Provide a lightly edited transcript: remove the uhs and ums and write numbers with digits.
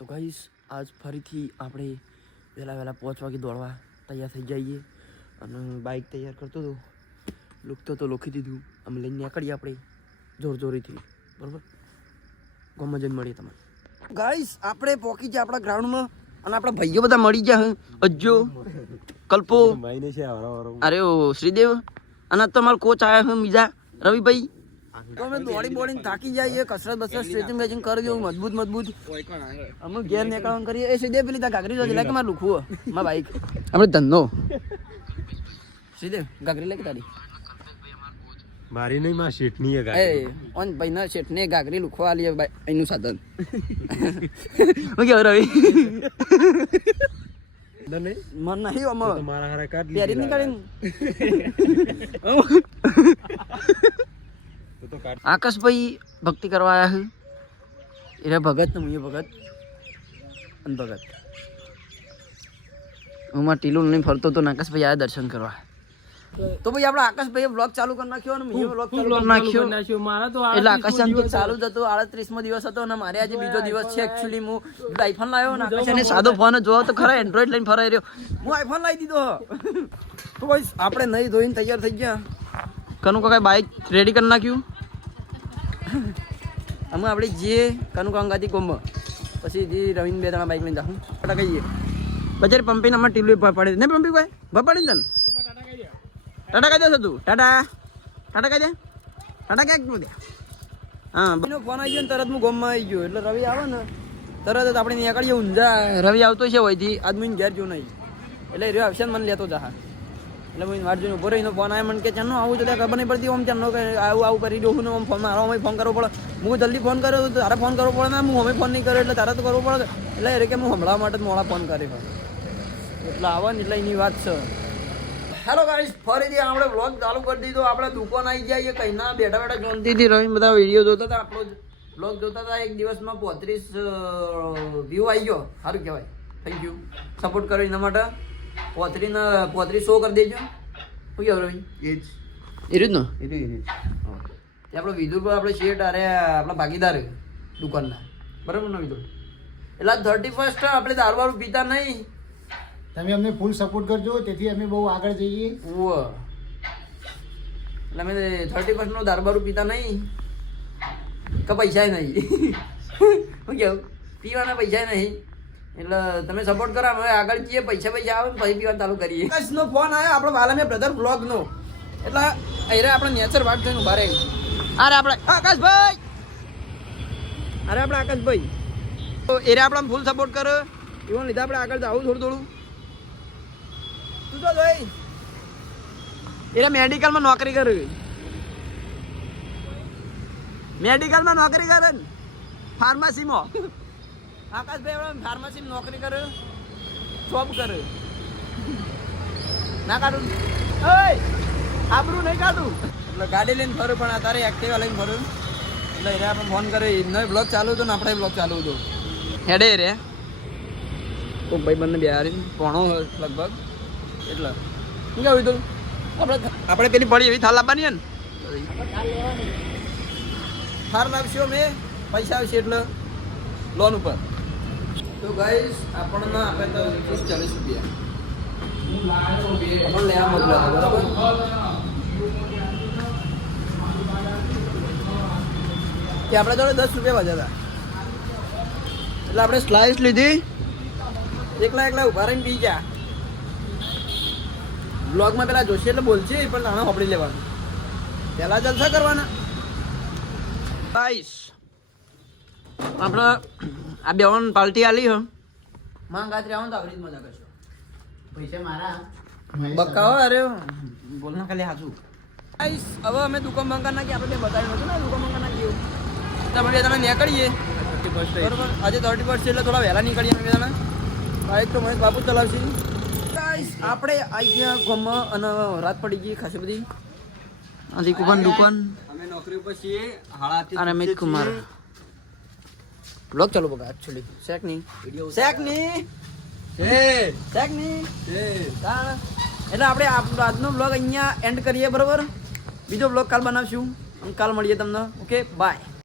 તો ગાઈસ આજ ફરીથી આપણે વહેલા 5 વાગે દોડવા તૈયાર થઈ જઈએ અને બાઇક તૈયાર કરતો હતો લુકતો તો લોખી દીધું અમે લઈને નીકળીએ આપણે જોરથી બરાબર ગમમાં જઈને મળીએ તમને ગાઈસ આપણે પહોંચી ગયા આપણા ગ્રાઉન્ડમાં અને આપણા ભાઈઓ બધા મળી ગયા અજ્જો કલ્પો અરે ઓ શ્રીદેવ અને તમારો કોચ આવ્યા છે બીજા રવિભાઈ તો અમે દોડીને થાકી જઈએ કસરત બસરત સ્ટ્રેચિંગ કરી દઉં મજબૂત અમે ઘેર નીકળવાનું કરીએ એ સીધે પેલી ગાગરી જો એટલે કે મારે લુખવું મારા બાઈક આપણે ધંધો સીધે ગાગરી લે કે તારી મારી નહીં માં શેઠની એ ગાગરી ઓન ભાઈના શેઠને ગાગરી લુખવા આલી એનું સાધન હું કેવું રવિ મન નહીં મારા હારે કાઢ પેરી નીકળીને આકાશભાઈ ભક્તિ કરવા આવ્યા છે એ ભગત ને હું ભગત અને ભગત હું માં ટીલું નહીં ફરતો તો આકાશભાઈ આવ્યા દર્શન કરવા તો ભાઈ આપણે આકાશભાઈ બ્લોગ ચાલુ કરી નાખ્યો અને મેં બ્લોગ ચાલુ કરી નાખ્યો મારા તો એટલે આકાશ ચાલુ જ હતો 38મો દિવસ હતો અને મારે આજે બીજો દિવસ છે એકચ્યુઅલી હું આઈફોન લાવ્યો ને આકાશ સાદો ફોન જોવો તો ખરા એન્ડ્રોઈડ લઈને ફરાઈ રહ્યો હું આઈફોન લાવી દીધો તો ભાઈ આપણે નહીં ધોઈને તૈયાર થઈ ગયા કનુ કાકા બાઈક રેડી કરી નાખ્યું અમે આપણે જઈએ કનુ કાંગાથી કોમ પછી રવિન બે ત્રણ બાઈક લઈને જાઉં ટાટા કહીએ બજાર પંપીને અમારે ટીલું પડે નહીં પંપી ભાઈ ભપાડી તને ટાટા કહી દે તું ટાટા કહી દે ટાટા ક્યાંક તું દે હા ભાઈનો ફોન આવી ગયો ને તરત હું ગોમમાં આવી ગયો એટલે રવિ આવે ને તરત જ આપણે નીકળીએ ઊંઝા રવિ આવતો છે હોયથી આજ હું ઘેર જો નહીં એટલે રહ્યો આવશે મને લેતો જા એટલે હું વાટ જોઈને ઉભો રહીને ફોન આવ્યો મને કે ચાનો આવું તો ત્યાં ખબર નહીં પડતી આમ ચાનો કે આવું કરી દઉં ને આમ ફોન મારો અમે ફોન કરવો પડે હું જલ્દી ફોન કર્યો તો તારે ફોન કરવો પડે ને હું અમે ફોન નહીં કર્યો એટલે તારે તો કરવો પડે એટલે એ કે હું હમણાં માટે મોડા ફોન કર્યો એટલે આવે ને એટલે એની વાત છે હેલો ગાઈસ ફરીથી આપણે વ્લોગ ચાલુ કરી દીધો આપણે દુકાન આવી જઈએ કઈ ના બેઠા જોનતીથી રહીને બધા વિડીયો જોતા હતા આપણો વ્લોગ જોતા હતા એક દિવસમાં 35 વ્યૂ આવી ગયો સારું કહેવાય થેન્ક યુ સપોર્ટ કર્યો એના માટે 35 શો કરી દેજો શું કહેવાય રવિ એ જ ને એ આપણો વિદુર પર આપણે શેઠ અરે આપણા ભાગીદાર દુકાનના બરાબર ને વિદુર એટલે 31 આપણે દારૂ પીતા નહીં તમે અમને ફૂલ સપોર્ટ કરજો તેથી અમે બહુ આગળ જઈએ એટલે અમે 31 નો દારૂ પીતા નહીં કે પૈસા નહીં શું કેવું પીવાના પૈસા નહીં એટલે તમે સપોર્ટ કરો અમે આગળ જઈએ પૈસા આવે પછી પીવાનું ચાલુ કરીએ આકાશનો ફોન આવ્યો આપણો વાલામે બ્રધર બ્લોગનો એટલે અહીંયા આપણે નેચર વાટ થઈને ઉભા રહી અરે આપણે આકાશભાઈ તો એરે આપણે ફૂલ સપોર્ટ કરો એવું લીધા આપણે આગળ જવું થોડું તું તો જોઈ એરે મેડિકલમાં નોકરી કરે ને ફાર્મસીમાં આકાશભાઈ ફાર્મસીમાં નોકરી કરે જોબ કરે ના કાઢું આબરું નહીં કાઢું એટલે ગાડી લઈને ફરું પણ અત્યારે એક્ટિવા લઈને ફરું એટલે એને આપણે ફોન કરે એનો બ્લોગ ચાલુ હતો ને આપણે બ્લોગ ચાલુ હતો હેડે રે તો ભાઈ બંને બિહારી પોણો લગભગ એટલે શું કેવું તું આપણે પેલી પડી એવી થાલ આપવાની ને થાર લાવશો મેં પૈસા આવશે એટલે લોન ઉપર તો ગાઈસ આપણને આપે તો 30-40 રૂપિયા આપણને લેવા મોકલ્યા બરાબર કે આપણે જોડે 10 રૂપિયા વધ્યા હતા એટલે આપણે સ્લાઇસ લીધી એકલા ઉભા રહીને પી ગયા બ્લોગમાં પેલા જોશે એટલે બોલશે પણ તાણે હોપડી લેવાનું પહેલાં જલસા કરવાના ગાઈસ આપણે આ બેવન પાર્ટી આલી હો માંગાત્રી આવો તો આવી રીત મજા કરશો પૈસા મારા બકાવો અરે બોલ ના ખાલી હાચું ગાઈસ હવે અમે દુકાન બંકા નાખી આપણે બતાવ્યું હતું ને દુકાન બંકા નાખી તમે તમે નીકળીએ બરોબર આજે 31 છે એટલે થોડા વહેલા નીકળીએ અમે તમે બાઈક તો મહેશ બાપુ ચલાવશે ગાઈસ આપણે આવી ગયા ગામમાં અને રાત પડી ગઈ ખાસી બધી આજી કુપન દુકાન અમે નોકરી ઉપર છીએ અને અમિત કુમાર બ્લોગ ચાલુ બગા એકચ્યુઅલી શેકની એટલે આપણે આજનો બ્લોગ અહીંયા એન્ડ કરીએ બરોબર બીજો બ્લોગ કાલ બનાવશું કાલ મળીએ તમને ઓકે બાય